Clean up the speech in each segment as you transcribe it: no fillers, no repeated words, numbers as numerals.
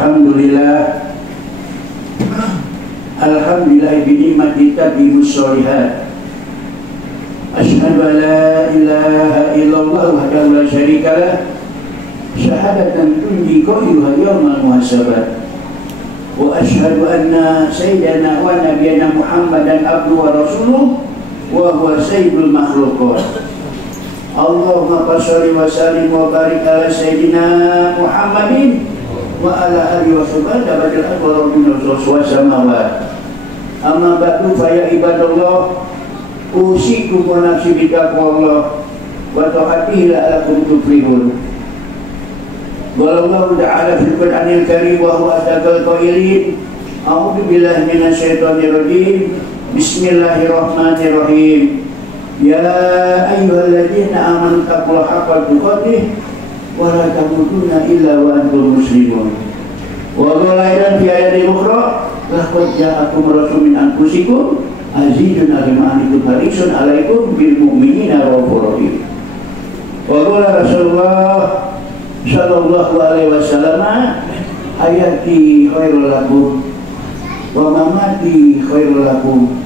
Alhamdulillah. Alhamdulillah binikmati tabimus sholihat. Asyhadu an la ilaha illallah wahdahu la syarikalah. Syahadatan tunji qailuha yaumal muhasabat. Wa asyhadu anna sayyidana wa nabiyana Muhammadan abduhu wa rasuluh wa huwa sayyidul makhluqat. Allahumma shalli wa sallim wa barik ala sayyidina Muhammadin wa ala alihi wa sahbihi abadil aqwar wa samawat. Amma ba'du fa ya ibadallah, usikum wa nafsi bi taqwallah wa ta'atihi la'allakum tuflihun. Qala Allah ta'ala fil Qur'anil Karim wa huwa asdaqul qailin. A'udzu billahi minasy syaithanir rajim. Bismillahirrahmanirrahim. Ya ayyuhalladzina amanu taqullaha haqqa tuqatih wa la tamutunna illa wa antum muslimun. Wa qala fi ayatin ukhra laqad ja'akum rasulun min anfusikum azizun 'alaihi ma harisun 'alaikum bil mu'minina raufur rahim. Wa qala Rasulullah sallallahu alaihi wasallam hayati khairul lakum wa mamati khairul lakum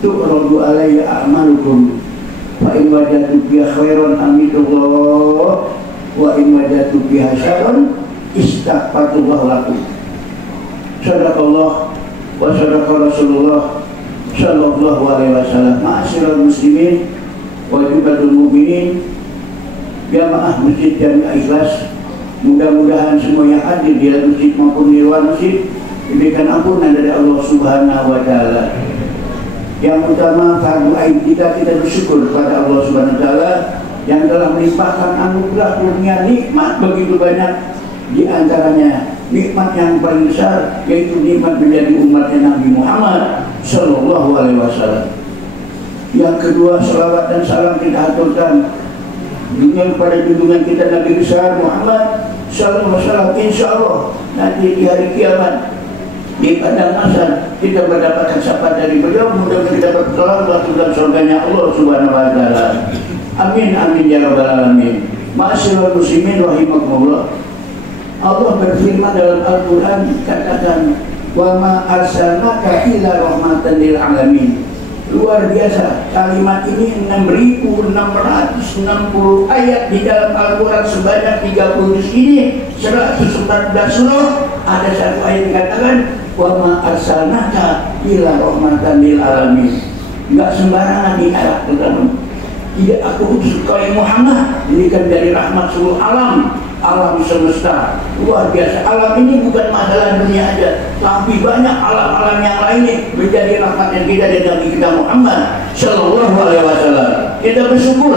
tu'radu alayya a'malukum wa in wajadtu biha khairan hamidullah wa in wajadtu biha syarran istaghfarullah lakum. Sadaqallah wa sadaqa Rasulullah sallallahu alaihi wasallam. Ma'asyiral muslimin wa jubatul mu'minin, jamaah masjid Jami' Ikhlas, mudah-mudahan semua yang hadir di dalam masjid maupun di luar masjid diberikan ampunan dari Allah Subhanahu wa taala. Yang utama fardu ain kita bersyukur kepada Allah Subhanahu wa taala yang telah melimpahkan anugerah dunia nikmat begitu banyak, di antaranya nikmat yang paling besar yaitu nikmat menjadi umatnya Nabi Muhammad sallallahu alaihi wasallam. Yang kedua, salawat dan salam kita aturkan dunia kepada junjungan kita Nabi besar Muhammad sallallahu alaihi wasallam. Insyaallah nanti di hari kiamat di padang mahsyar kita mendapatkan syafaat dari beliau, mudah-mudahan kita bertolak waktu dan surganya Allah Subhanahu wa taala. Amin amin ya rabbal alamin. Ma'asyiral muslimin rahimakumullah. Allah berfirman dalam Al-Qur'an, katakan wa ma arsalnaka illa rahmatan lil alamin. Luar biasa, kalimat ini 6.660 ayat di dalam Al-Quran sebanyak 30 ini 114 surah. Ada satu ayat yang dikatakan wa ma arsalnaka illa rahmatan lil alamin. Enggak sembarangan di ayat pertama. Tidak aku utus kau Muhammad, ini kan dari rahmat seluruh alam, alam semesta. Luar biasa, alam ini bukan masalah dunia aja, tapi banyak alam-alam yang lainnya menjadi rahmat yang kita dan Nabi kita Muhammad sallallahu alaihi wasallam. Kita bersyukur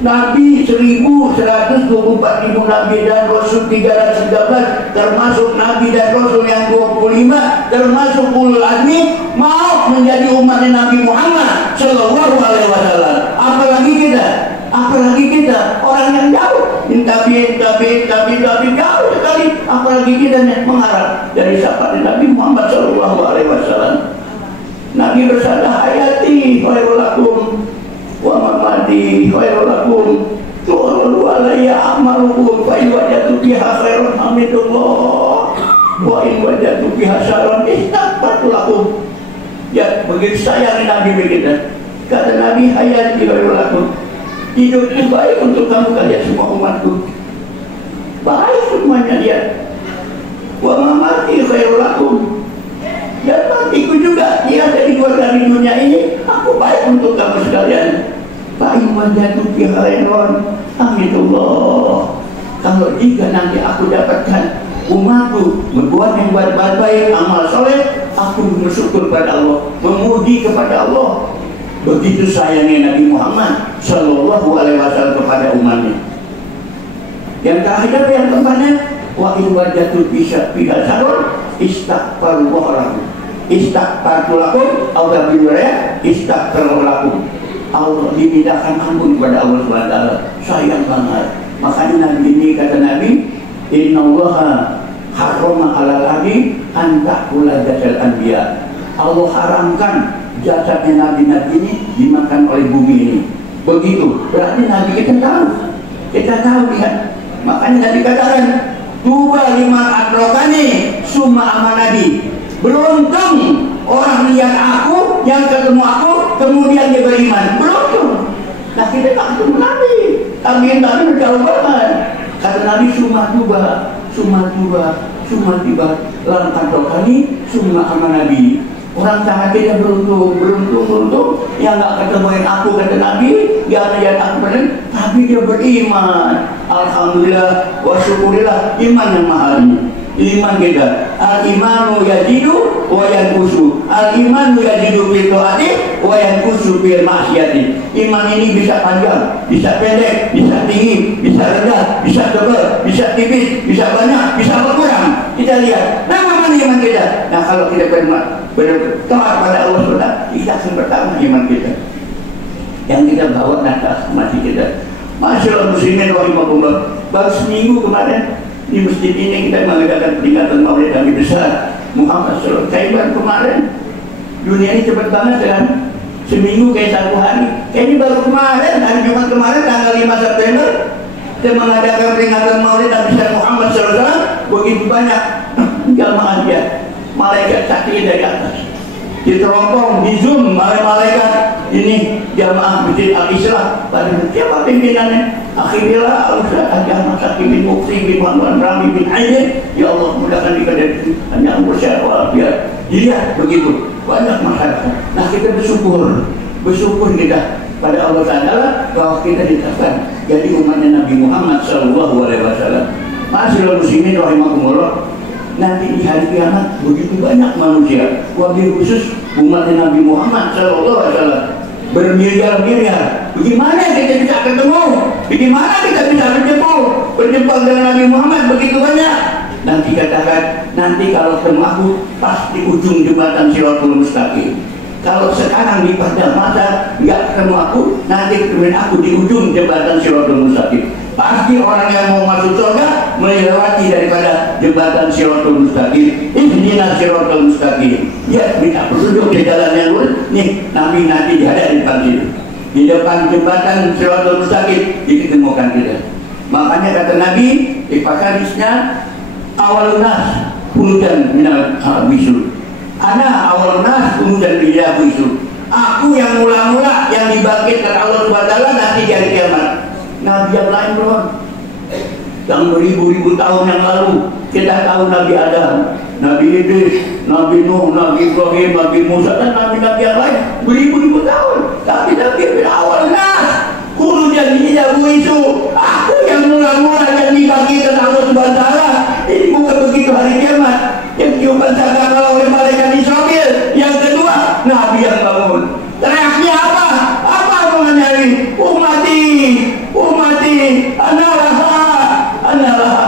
Nabi 1.124.000 Nabi dan Rasul 313, termasuk Nabi dan Rasul yang 25, termasuk ulul azmi mau menjadi umat Nabi Muhammad sallallahu alaihi wasallam. Apalagi kita orang yang jauh, tapi jauh sekali. Apalagi kita yang mengharap dari syafaat Nabi Muhammad sallallahu alaihi wasallam. Nabi bersabda, hayati khairul lakum wa mamati khairul lakum tu'radu alayya a'malukum fa in wajadtu biha khairan hamidullah wa in wajadtu biha syarran istaghfartu lakum. Ya, begitu sayang Nabi kita. Kata Nabi, hayati khairul lakum, hidup itu baik untuk kamu kalian semua umatku, baik semuanya dia. Wa mamati khairul lakum, dan matiku juga dia dari keluarga di dunia ini, aku baik untuk kamu sekalian. Baik wajatu fi khairan hamidullah. Kalau jika nanti aku dapatkan umatku berbuat yang baik, amal soleh, aku bersyukur pada Allah, memuji kepada Allah. Begitu sayangnya Nabi Muhammad sallallahu alaihi wasallam kepada umatnya. Yang terakhir yang keempatnya, wa in wajatu bisa sarun istaghfarullah lakum. Istaghfartu lakum atau bilaya istaghfar lakum. Allah dimintakan ampun kepada Allah Subhanahu wa taala. Sayang banget. Makanya Nabi ini, kata Nabi, innallaha harrama 'alal ardi an ta'kula jasal anbiya. Allah haramkan jasadnya nabi-nabi ini dimakan oleh bumi ini. Begitu. Berarti Nabi kita tahu. Kita tahu kan. Makanya Nabi katakan, tuba liman adrokani summa amanadi. Beruntung orang lihat aku, yang ketemu aku, kemudian dia beriman. Beruntung. Nah kita tak ketemu Nabi, tapi jauh banget. Kata Nabi summa tuba, summa tiba, lam adrokani summa amanadi. Orang sangat kita beruntung yang nggak ketemuin aku, kata Nabi, yang lihat aku benar, tapi dia beriman. Alhamdulillah wa syukurillah, iman yang mahal ini. Iman kita, al-imanu yajidu wa yanqusu, al-imanu yajidu bil taati wa yanqusu bil ma'siyati. Iman ini bisa panjang, bisa pendek, bisa tinggi, bisa rendah, bisa tebal, bisa tipis, bisa banyak, bisa berkurang. Kita lihat, nah mana iman kita? Nah kalau kita bertaat pada Allah SWT, kita akan bertambah iman kita. Yang kita bawa atas mati kita. Masyaallah muslimin rahimahullah. Baru seminggu kemarin di masjid ini kita mengadakan peringatan Maulid Nabi besar Muhammad SAW. Kayak kemarin, dunia ini cepat banget kan? Seminggu kayak 1 hari. Kayak ini baru kemarin, hari Jumat kemarin tanggal 5 September kita mengadakan peringatan Maulid Nabi besar Muhammad SAW. Begitu banyak jamaah dia, malaikat saksi dari atas, diteropong, di zoom oleh malaikat ini jamaah masjid Al-Islah. Siapa pimpinannya? Akhirnya Al-Ustaz Ahmad Syakir bin Mukti bin Muhammad Rami bin Aidin. Ya Allah, mudahkan dikadari hanya umur sehat walafiat. Dilihat begitu banyak masyarakat. Nah kita bersyukur kita pada Allah Taala bahwa kita ditetapkan jadi umatnya Nabi Muhammad SAW. Masyaallah muslimin rahimakumullah. Nanti di hari kiamat begitu banyak manusia, wabil khusus umatnya Nabi Muhammad SAW bermiliar-miliar. Bagaimana kita bisa ketemu? Bagaimana kita bisa berjumpa dengan Nabi Muhammad begitu banyak? Nanti katakan, nanti kalau ketemu aku pas di ujung jembatan Shiratul Mustaqim. Kalau sekarang di pada masa nggak ketemu aku, nanti ketemu aku di ujung jembatan Shiratul Mustaqim. Pasti orang yang mau masuk surga melewati daripada jembatan Shiratul Mustaqim. Ihdinas Shiratul Mustaqim. Ya, minta petunjuk di jalan yang lurus. Nih, Nabi nanti ada di depan situ. Di depan jembatan Shiratul Mustaqim diketemukan kita. Makanya kata Nabi di hadisnya, awalun nas hudan minal bisul. Ana awalun nas hudan minal bisul. Aku yang mula-mula yang dibangkitkan Allah SWT nanti di hari kiamat. Nabi yang lain belum, yang beribu-ribu tahun yang lalu kita tahu Nabi Adam, Nabi Idris, Nabi Nuh, Nabi Ibrahim, Nabi Musa dan Nabi-Nabi yang lain beribu-ribu tahun. Tapi Nabi awal nas kudu jadi jago itu. Aku yang mula-mula yang dibangkitkan Allah SWT. Ini bukan begitu hari kiamat yang tiupan sangkakala oleh malaikat Israfil. Yang kedua, Nabi yang bangun. Teriaknya apa? Apa mengenai umati, analah.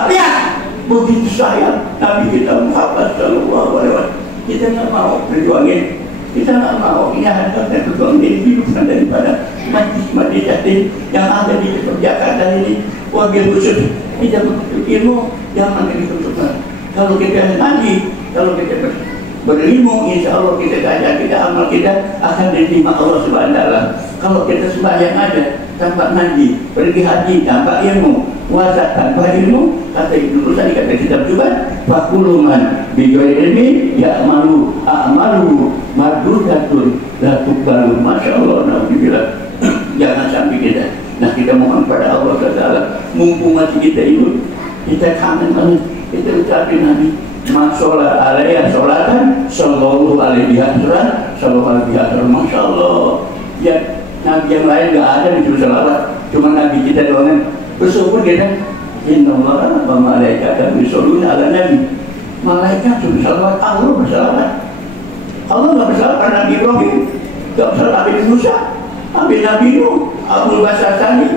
Lihat, begitu sayang Nabi kita Muhammad SAW. Kita nggak mau berjuangin, kita nggak mau harga dan berjuangin hidupkan daripada majlis yatim yang ada di Jakarta ini. Wabil khusus kita begitu ilmu jangan ditutup. Kalau kita ngaji, kalau kita berilmu, insya Allah kita kaji, kita amal kita akan diterima Allah SWT. Kalau kita sembahyang aja tanpa ngaji, pergi haji tanpa ilmu, puasa tanpa ilmu, kata Ibnu tadi kata kitab juga, fakuluman bigoi ilmi ya amalu mardudatun la tuqbalu. Masya Allah, naudzubillah. Jangan sampai kita. Nah kita mohon pada Allah Taala, mumpung masih kita hidup, kita kangen banget, kita ucapin Nabi. Masolah alaiya sholatan sallallahu alaihi wasallam sallallahu alaihi wasallam. Masya Allah. Ya Nabi yang lain nggak ada disuruh salawat, cuma Nabi kita doang. Bersyukur kita. Innallaha wa malaikatahu yusholluna ala nabi. Malaikat suruh salawat, Allah bersalawat. Allah nggak bersalawat pada Nabi Ibrahim, nggak bersalawat Nabi Musa, Nabi Nuh, Abul Basar Sani.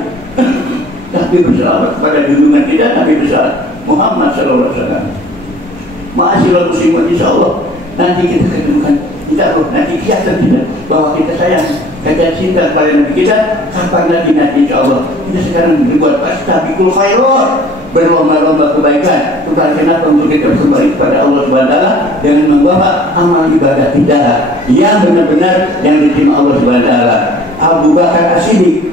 Tapi bersalawat kepada junjungan kita Nabi besar Muhammad SAW. Masyaallah muslimin, insya Allah nanti kita ketemukan, insya Allah nanti kelihatan kita bahwa kita sayang, kita cinta kepada Nabi kita. Kapan lagi nanti insya Allah kita sekarang berbuat fastabiqul khairat, berlomba-lomba kebaikan. Kenapa? Untuk kita kembali kepada Allah SWT dengan membawa amal ibadah kita yang benar-benar yang diterima Allah SWT. Abu Bakar As-Siddiq,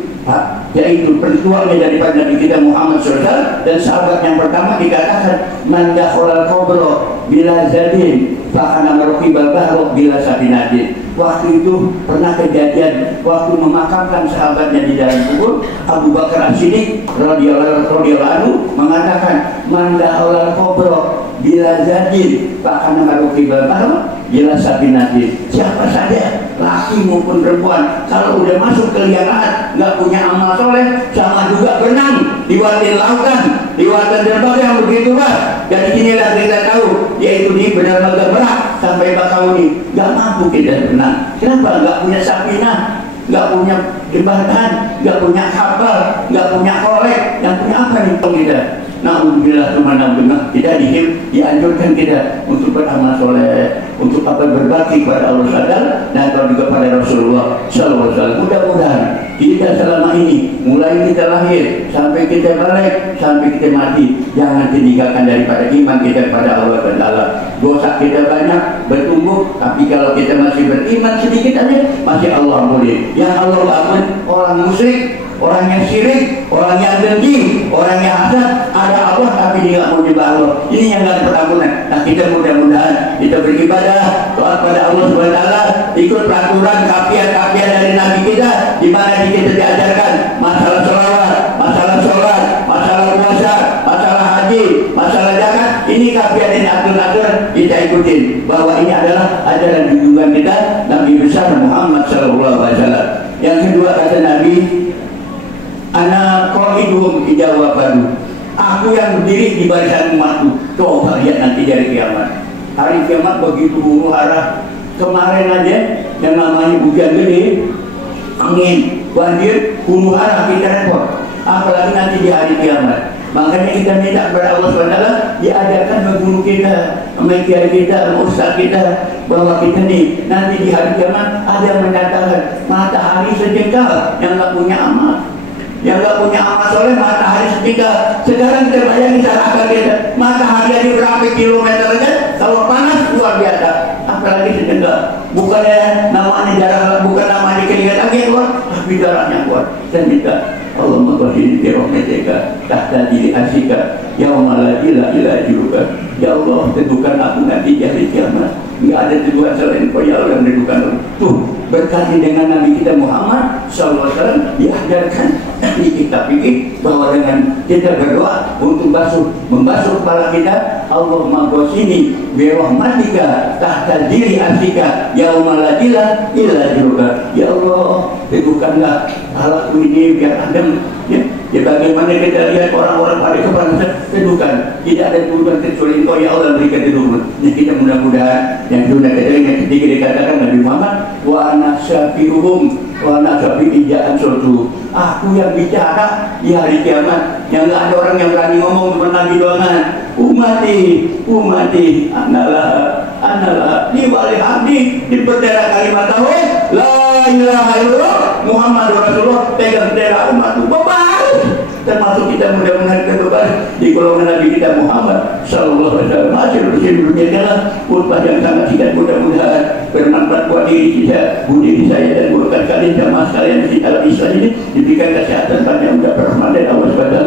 yaitu pertuanya daripada Nabi kita Muhammad SAW, Dan sahabat yang pertama dikatakan man dakhalal qabra bila zadin fakana marqibal bahru bila sabinatin. Waktu itu pernah kejadian waktu memakamkan sahabatnya di dalam kubur, Abu Bakar As-Siddiq radhiyallahu anhu mengatakan man dakhalal qabra bila zadin fakana marqibal bahru bila sabinatin. Siapa saja laki maupun perempuan kalau udah masuk ke liang nggak punya amal soleh, sama juga berenang di watin lautan, di watin dermaga yang begitu luas. Jadi inilah kita tahu, yaitu di benar-benar berat sampai Bakauni nggak mampu kita berenang. Kenapa? Nggak punya safinah, nggak punya jembatan, nggak punya kapal, nggak punya korek. Yang punya apa nih kita? Na'udzubillah kemana benar kita dianjurkan kita untuk beramal soleh, untuk apa berbakti kepada Allah dan juga pada Rasulullah SAW. Mudah-mudahan kita selama ini, mulai kita lahir sampai kita balik, sampai kita mati, jangan ditinggalkan daripada iman kita kepada Allah Taala. Dosa kita banyak bertumbuh, tapi kalau kita masih beriman sedikit aja, masih Allah boleh. Yang Allah aman orang musyrik, orang yang syirik, orang yang dengki, orang yang hasad, ada Allah tapi dia nggak mau nyembah Allah. Ini yang nggak ada pengampunan. Nah kita mudah-mudahan kita beribadah taat pada Allah SWT, ikut peraturan kafiat-kafiat dari Nabi kita, di mana kita diajarkan masalah sholawat, masalah sholat, masalah puasa, masalah haji, masalah zakat. Ini kafiat ini atur-atur kita ikutin, bahwa ini adalah ajaran junjungan kita Nabi besar Muhammad SAW. Yang kedua kata Nabi, ana qa'iduhum ijawabanu, aku yang berdiri di barisan umatku. Coba lihat nanti dari kiamat. Hari kiamat begitu huru hara. Kemarin aja yang namanya hujan gede, angin, banjir, huru hara kita repot. Apalagi nanti di hari kiamat. Makanya kita minta kepada Allah SWT diajarkan ke guru kita, sama kiai kita, sama ustaz kita, bahwa kita nih nanti di hari kiamat ada yang menyatakan matahari sejengkal yang nggak punya amal. Yang nggak punya amal soleh matahari setinggal. Sekarang kita bayangin cara kita, matahari ada berapa kilometer aja, kalau panas luar biasa, apalagi setinggal. Bukannya namanya jarak, bukan namanya kelihatan lagi keluar, tapi jaraknya kuat. Dan kita Allahumma qadini bi rahmatika tahta diri asika yauma la ilaha illa ya Allah, tentukan aku nanti di hari kiamat. Enggak ada Tuhan selain Kau ya Allah yang menentukan. Tuh berkati dengan Nabi kita Muhammad SAW diajarkan di kitab ini bahwa dengan kita berdoa untuk membasuh kepala kita, Allahumma qadini bi rahmatika tahta diri asika yauma la ilaha illa ya Allah, tentukanlah kepalaku ini biar adem. Ya bagaimana kita lihat orang-orang pada kepala teduhkan, tidak ada Tuhan kecuali Engkau ya Allah berikan teduhkan. Ya kita mudah-mudahan yang sudah ketika dikatakan Nabi Muhammad wa ana syafi'uhum wa ana syafi'ijaan suatu, aku yang bicara di hari kiamat, yang nggak ada orang yang berani ngomong seperti Nabi doangan umati analah liwali hamdi di bendera kalimat tauhid la ilaha illallah Muhammad Rasulullah, pegang bendera umatku bebas. Termasuk kita mudah-mudahan kembali di golongan Nabi kita Muhammad Sallallahu Alaihi Wasallam. Hasil dunia adalah khutbah yang sangat singkat, mudah-mudahan bermanfaat buat diri kita, diri saya dan bukan kalian jamaah sekalian di dalam Islam ini, diberikan kesehatan pada yang mudah berrahmat dan Allah SWT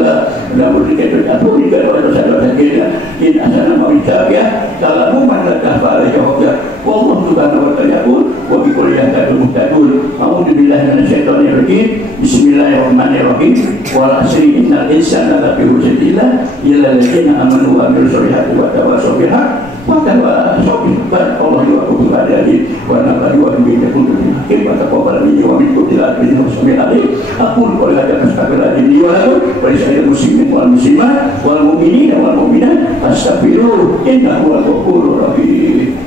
dan berikan berkata juga dosa-dosa kita. In asana mawicabia salamu man lakah fa'ala jawabnya wallahu subhanahu wa ta'ala wa bi kulli yahdatul muhtadun. A'udzubillahi minasyaitonir rajim. Bismillahirrahmanirrahim. Wal asri innal insana lafi khusr illa alladziina amanu wa 'amilus solihati wa tawassaw bil haqq wa tawassaw bis sabr. Allahu akbar alladzi wa nafa'ani wa bihi kuntum hakim wa taqabbal minni wa minkum ila akhirih wa sallallahu. Aku qul la tastaghfiru wa lakum wa lisa'il muslimin wal muslimat wal mu'minina wal mu'minat astaghfiruh innahu ghafurur rahim.